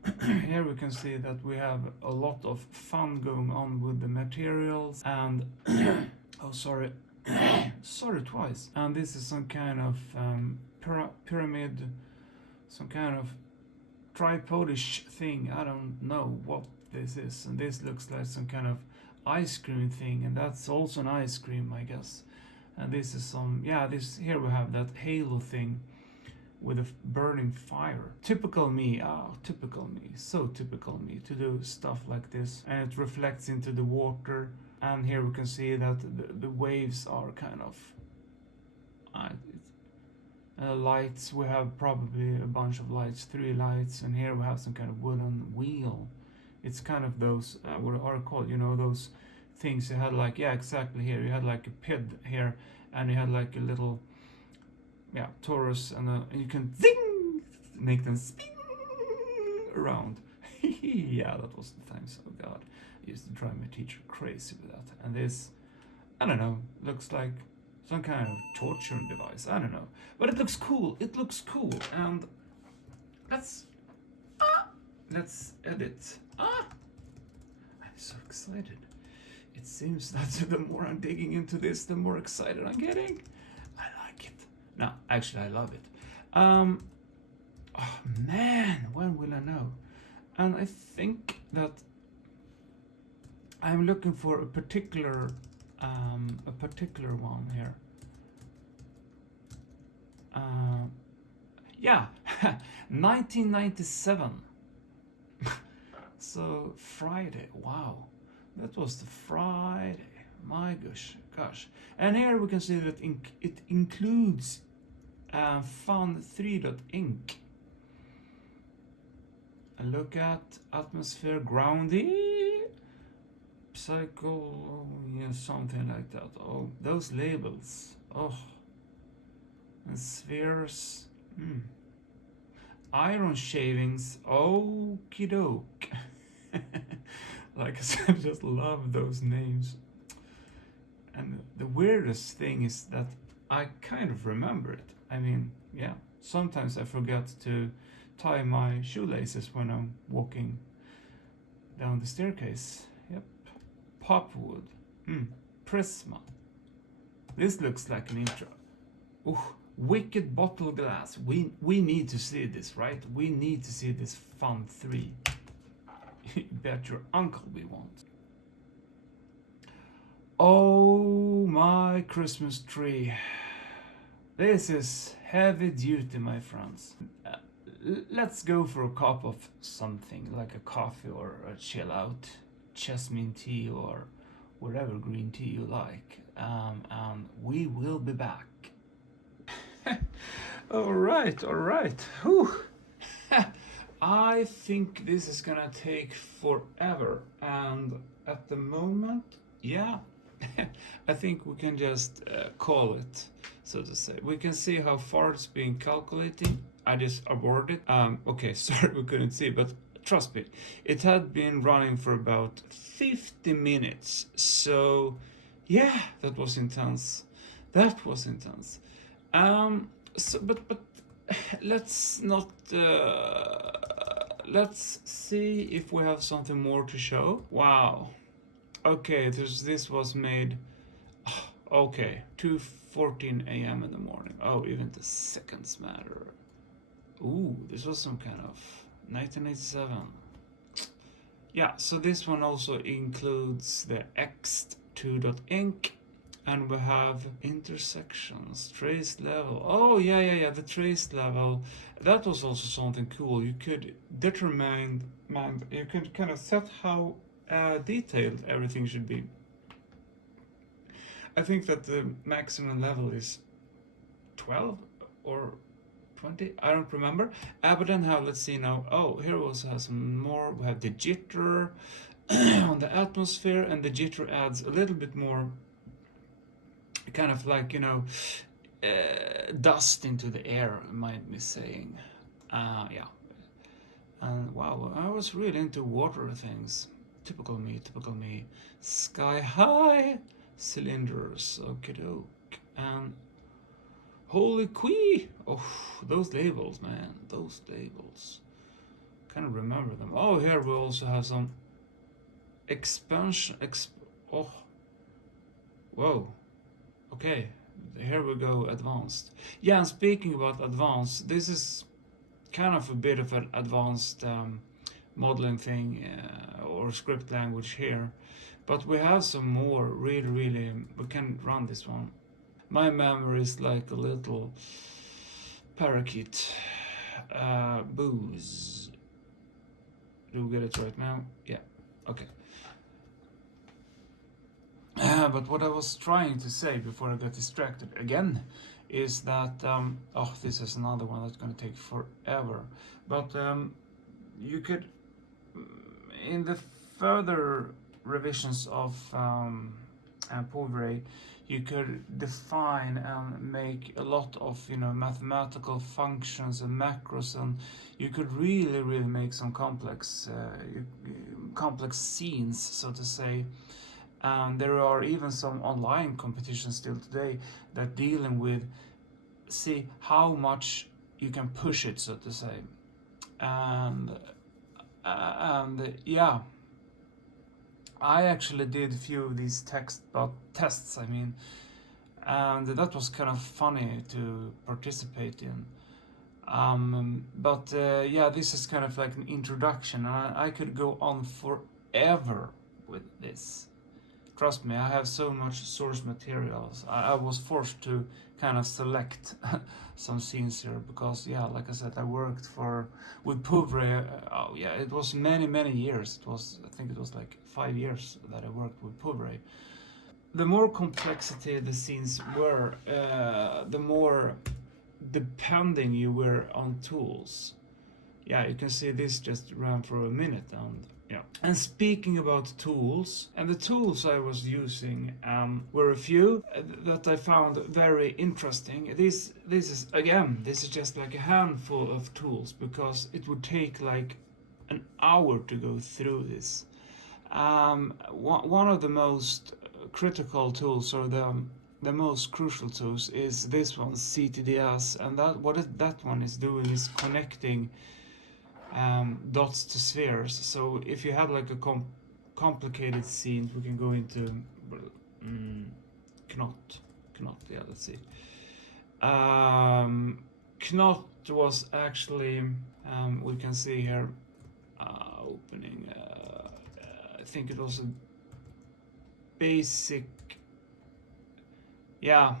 here we can see that we have a lot of fun going on with the materials, and Oh, sorry. Sorry, twice. And this is some kind of pyramid, some kind of tripodish thing. I don't know what this is. And this looks like some kind of ice cream thing, and that's also an ice cream, I guess. And this is some, yeah, this here we have that halo thing with a burning fire. Typical me, typical me, so typical me to do stuff like this. And it reflects into the water. And here we can see that the waves are kind of lights. We have probably a bunch of lights, 3 lights, and here we have some kind of wooden wheel. It's kind of those what are called, you know, those things you had, like, yeah, exactly, here you had like a pit here, and you had like a little, yeah, torus, and you can zing, make them spin around. Yeah, that was the times. Oh god, I used to drive my teacher crazy with that. And this, I don't know, looks like some kind of torturing device. I don't know, but it looks cool. It looks cool, and let's edit. I'm so excited. It seems that the more I'm digging into this, the more excited I'm getting. I like it. No, actually, I love it. Oh man, when will I know? And I think that I'm looking for a particular one here. Yeah, 1997. So Friday. Wow, that was the Friday. My gosh. And here we can see that it includes fun3.inc. And look at atmosphere, groundy, psycho, yeah, something like that. Oh, those labels. Oh, and spheres. Iron shavings. Okie doke. Like I said, I just love those names. And the weirdest thing is that I kind of remember it. I mean, yeah, sometimes I forget to tie my shoelaces when I'm walking down the staircase. Yep. Popwood. Prisma. This looks like an intro. Ooh, wicked bottle glass. We need to see this, right? We need to see this Fun 3. Bet your uncle we won't. Oh, my Christmas tree. This is heavy duty, my friends. Let's go for a cup of something, like a coffee or a chill out jasmine tea or whatever green tea you like. And we will be back. All right. Whew. I think this is gonna take forever, and at the moment, yeah, I think we can just call it, so to say. We can see how far it's been calculating. I just aborted. Okay, sorry we couldn't see, but trust me, it had been running for about 50 minutes. So, yeah, that was intense. So, but let's not. Let's see if we have something more to show. Wow. Okay, this was made. Okay, 2:14 a.m. in the morning. Oh, even the seconds matter. Ooh, this was some kind of 1987. Yeah, so this one also includes the Ekstrand, and we have intersections, trace level. Oh, yeah, the trace level. That was also something cool. You could determine, you could kind of set how detailed everything should be. I think that the maximum level is 12 or 20, I don't remember. But anyhow, let's see now. Oh, here we also have some more. We have the jitter on the atmosphere, and the jitter adds a little bit more, kind of like, you know, dust into the air, mind me saying. Yeah. And wow, I was really into water things. Typical me. Sky high cylinders, okie doke. And holy quee! Oh, those labels, man, those labels. Kind of remember them. Oh, here we also have some expansion. Oh, Whoa. Okay, here we go, advanced. Yeah, and speaking about advanced, this is kind of a bit of an advanced modeling thing or script language here. But we have some more really, we can run this one. My memory is like a little parakeet. Booze. Do we get it right now? Yeah, okay. But what I was trying to say before I got distracted again is that, oh, this is another one that's going to take forever. But you could, in the further revisions of POV-Ray, you could define and make a lot of, you know, mathematical functions and macros, and you could really make some complex scenes, so to say. And there are even some online competitions still today that dealing with, see how much you can push it, so to say. And yeah, I actually did a few of these tests, I mean, and that was kind of funny to participate in. But yeah, this is kind of like an introduction, and I could go on forever with this. Trust me, I have so much source materials. I was forced to kind of select some scenes here because, yeah, like I said, I worked with POVRay. Oh yeah, it was many years. I think it was like 5 years that I worked with POVRay. The more complexity the scenes were, the more depending you were on tools. Yeah, you can see this just ran for a minute, and yeah. And speaking about tools, and the tools I was using were a few that I found very interesting. This is just like a handful of tools because it would take like an hour to go through this. One of the most critical tools, or the most crucial tools, is this one, CTDS, and that one is doing is connecting dots to spheres. So if you have like a complicated scene, we can go into Knot. Yeah, let's see. Knot was actually, we can see here, opening. I think it was a basic. Yeah.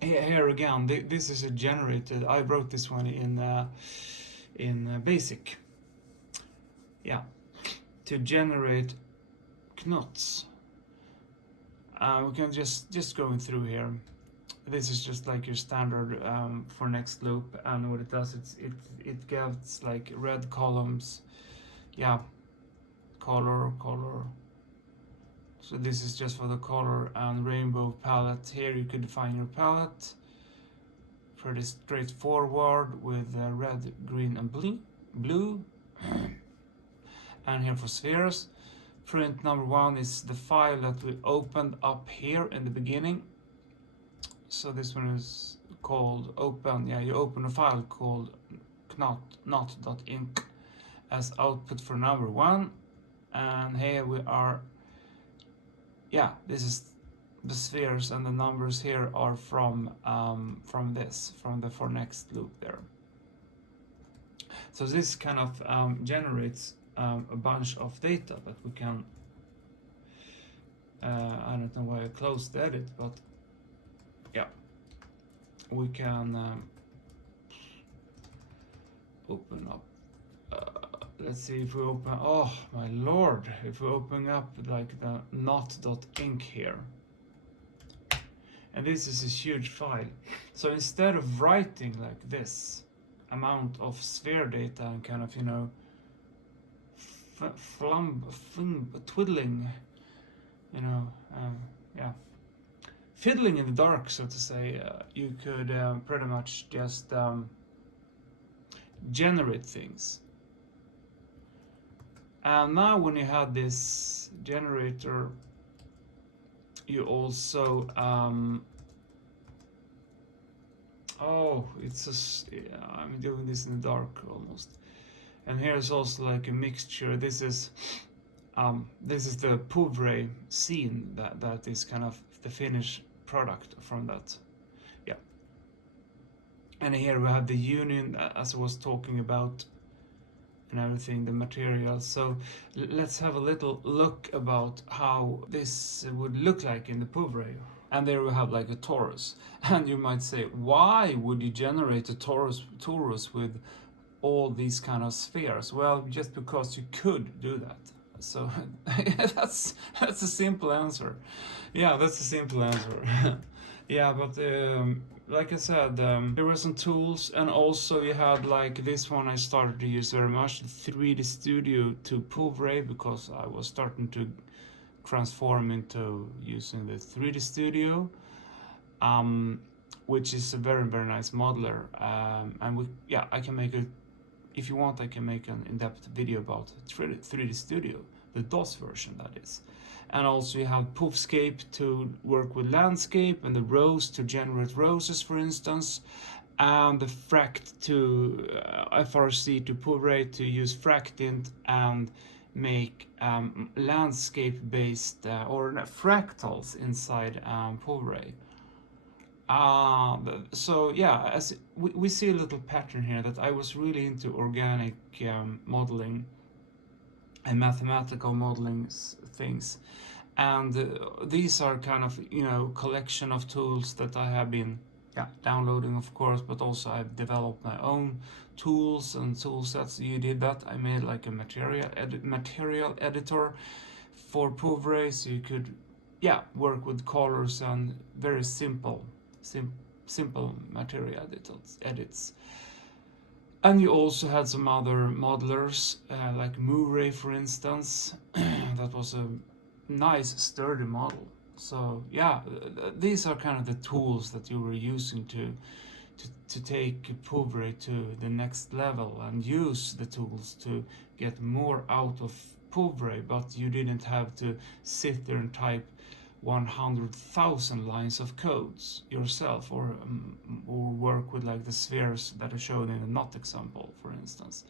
Here again, this is a generated. I wrote this one in basic, yeah, to generate knots. We can just going through here. This is just like your standard for next loop, and what it does, it gets like red columns, yeah, color. So this is just for the color, and rainbow palette. Here you could define your palette. Pretty straightforward with red, green, and blue. And here for spheres, print number 1 is the file that we opened up here in the beginning. So this one is called open. Yeah, you open a file called knot.inc as output for number 1, and here we are. Yeah, this is the spheres, and the numbers here are from the for next loop there. So this kind of generates a bunch of data that we can. I don't know why I closed the edit, but yeah, we can open up. Let's see if we open. Oh my lord! If we open up like the knot.inc here. And this is a huge file. So instead of writing like this amount of sphere data and kind of, you know, twiddling, you know, yeah, fiddling in the dark, so to say, you could pretty much just generate things. And now when you have this generator, you also oh, it's just, yeah, I'm doing this in the dark almost. And here's also like a mixture. This is This is the POV-Ray scene that is kind of the finished product from that. Yeah. And here we have the union, as I was talking about, and everything, the material. So let's have a little look about how this would look like in the POV-Ray. And there we have like a torus. And you might say, why would you generate a torus with all these kind of spheres? Well, just because you could do that. So that's a simple answer. Yeah, that's a simple answer. Yeah, but like I said, there were some tools, and also you had like this one I started to use very much, 3D Studio to POV-Ray, because I was starting to transform into using the 3D Studio, which is a very, very nice modeler. And I can make a, if you want, I can make an in-depth video about 3D Studio, the DOS version that is. And also you have POVscape to work with landscape, and the rows to generate roses, for instance, and the fract to FRC to POV-Ray to use fractint and make landscape-based or fractals inside POV-Ray. So yeah, as we see a little pattern here, that I was really into organic modeling and mathematical modeling things, and these are kind of, you know, collection of tools that I have been downloading, of course, but also I've developed my own tools and tool sets. You did that. I made like a material editor for POV-Ray, so you could work with colors and very simple material edits. And you also had some other modelers, like POV-Ray, for instance. That was a nice, sturdy model. So yeah, these are kind of the tools that you were using to take POV-Ray to the next level, and use the tools to get more out of POV-Ray, but you didn't have to sit there and type 100,000 lines of codes yourself, or work with like the spheres that are shown in the NOT example, for instance.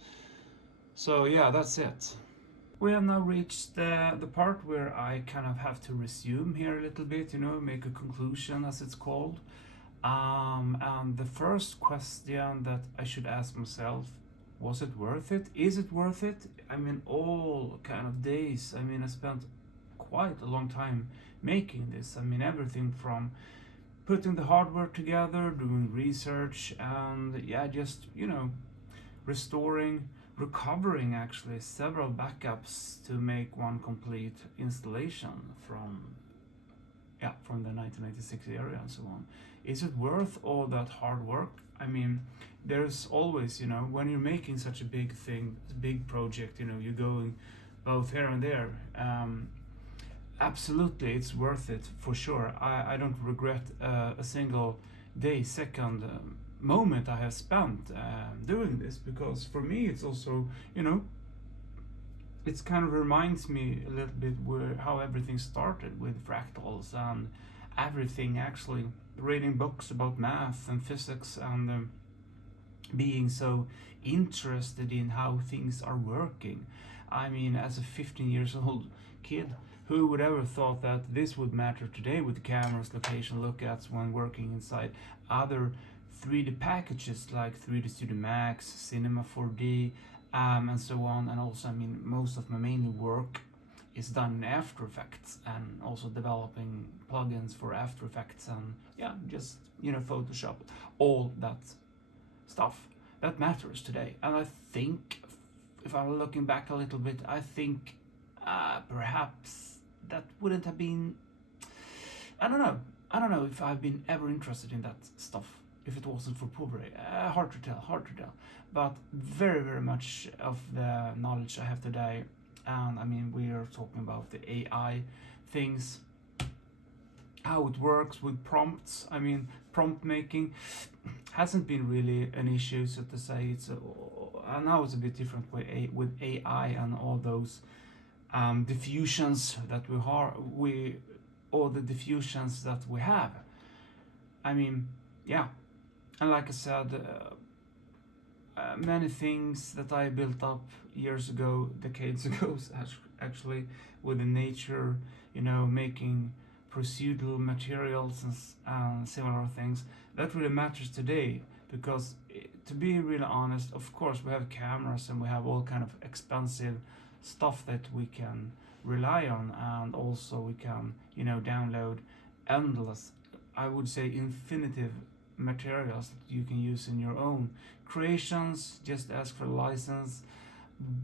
So yeah, that's it. We have now reached the part where I kind of have to resume here a little bit, you know, make a conclusion, as it's called. And the first question that I should ask myself, was it worth it? Is it worth it? I mean, all kind of days. I mean, I spent quite a long time making this. I mean, everything from putting the hardware together, doing research, and just, you know, recovering actually several backups to make one complete installation from the 1996 area and so on. Is it worth all that hard work? I mean, there's always, you know, when you're making such a big thing, big project, you know, you're going both here and there. Absolutely, it's worth it for sure. I don't regret a single day, second, moment I have spent doing this, because for me it's also, you know, it's kind of reminds me a little bit how everything started with fractals and everything, actually reading books about math and physics, and being so interested in how things are working. I mean, as a 15 years old kid, who would ever thought that this would matter today with cameras, location lookouts, when working inside other 3D packages like 3D Studio Max, Cinema 4D, and so on. And also, I mean, most of my mainly work is done in After Effects, and also developing plugins for After Effects, and just, you know, Photoshop, all that stuff that matters today. And I think, if I'm looking back a little bit, I think perhaps that wouldn't have been, I don't know if I've been ever interested in that stuff if it wasn't for POVRay. Hard to tell. But very, very much of the knowledge I have today, and I mean, we are talking about the AI things, how it works with prompts. I mean, prompt making hasn't been really an issue, so to say. And now it's a bit different with AI and all those diffusions that all the diffusions that we have. I mean, and like I said, many things that I built up years ago, decades ago actually, with the nature, you know, making procedural materials and similar things. That really matters today, because to be really honest, of course we have cameras and we have all kind of expensive stuff that we can rely on, and also we can, you know, download endless, I would say infinitive materials that you can use in your own creations. Just ask for a license.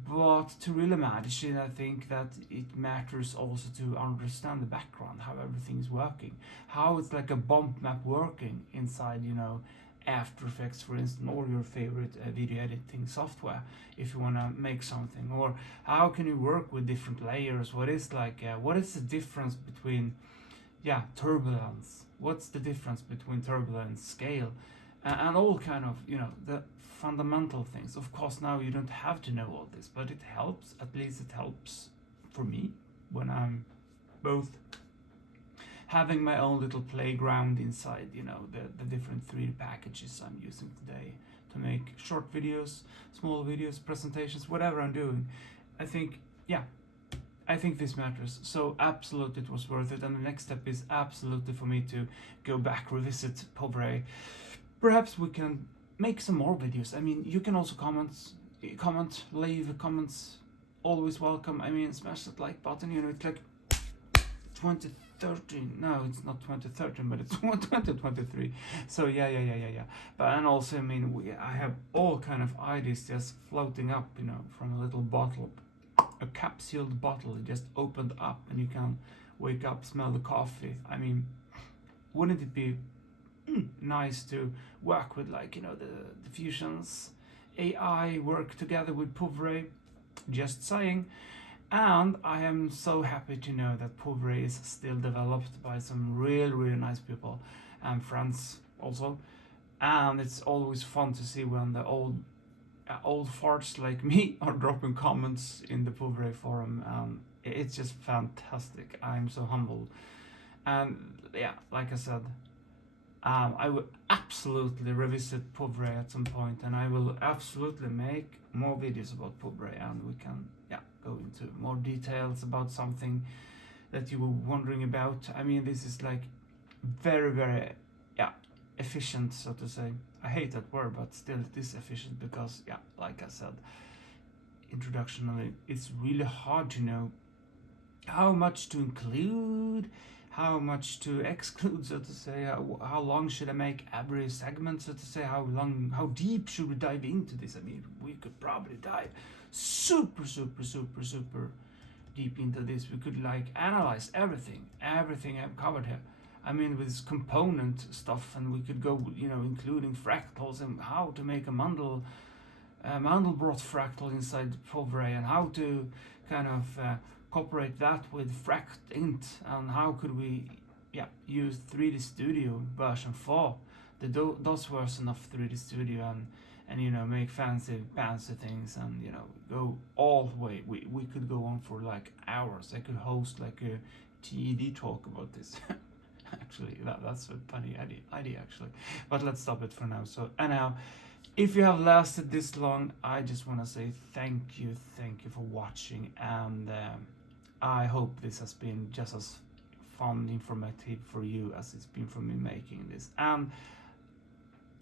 But to really manage it, I think that it matters also to understand the background, how everything is working, how it's like a bump map working inside, you know, After Effects, for instance, or your favorite video editing software, if you want to make something. Or how can you work with different layers? What is the difference between, yeah, turbulence? What's the difference between turbulence, scale, and all kind of, you know, the fundamental things. Of course, now you don't have to know all this, but it helps. At least it helps for me when I'm both having my own little playground inside, you know, the different 3D packages I'm using today to make short videos, small videos, presentations, whatever I'm doing. I think, yeah, I think this matters. So absolutely it was worth it. And the next step is absolutely for me to go back, revisit POVRay. Perhaps we can make some more videos. I mean, you can also leave comments, always welcome. I mean, smash that like button, you know, it's like 2013. No, it's not 2013, but it's 2023. So yeah. But, and also, I mean, I have all kind of ideas just floating up, you know, from a little bottle, a capsuled bottle. It just opened up and you can wake up, smell the coffee. I mean, wouldn't it be nice to work with, like, you know, the fusions AI work together with POVRay? Just saying. And I am so happy to know that POVRay is still developed by some really nice people and friends also. And it's always fun to see when the old farts like me are dropping comments in the POVRay forum. It's just fantastic. I'm so humbled. And yeah, like I said, I will absolutely revisit POVRay at some point, and I will absolutely make more videos about POVRay, and we can, yeah, go into more details about something that you were wondering about. I mean, this is like very, yeah, efficient, so to say. I hate that word, but still it is efficient because, yeah, like I said, introductionally, it's really hard to know how much to include, how much to exclude, so to say. How long should I make every segment, so to say? How deep should we dive into this? I mean, we could probably dive super deep into this. We could like analyze everything I've covered here. I mean, with this component stuff, and we could go, you know, including fractals and how to make a Mandelbrot fractal inside POVRay, and how to kind of cooperate that with FractInt, and how could we, yeah, use 3D Studio version 4, the DOS version of 3D Studio, and you know, make fancy things, and you know, go all the way. We could go on for like hours. I could host like a TED talk about this. Actually, that's a funny idea actually, but let's stop it for now. So anyhow, if you have lasted this long, I just want to say thank you for watching, and I hope this has been just as fun, informative for you as it's been for me making this. And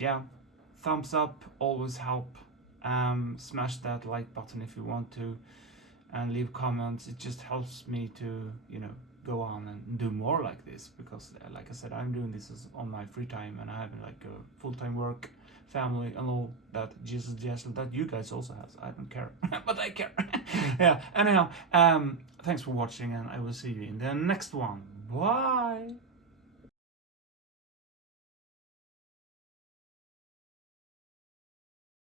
yeah, thumbs up always help. Smash that like button if you want to, and leave comments. It just helps me to, you know, go on and do more like this, because like I said, I'm doing this on my free time, and I have like a full-time work, family, and all that Jesus that you guys also have. I don't care, but I care. Yeah, anyhow, thanks for watching, and I will see you in the next one. Bye.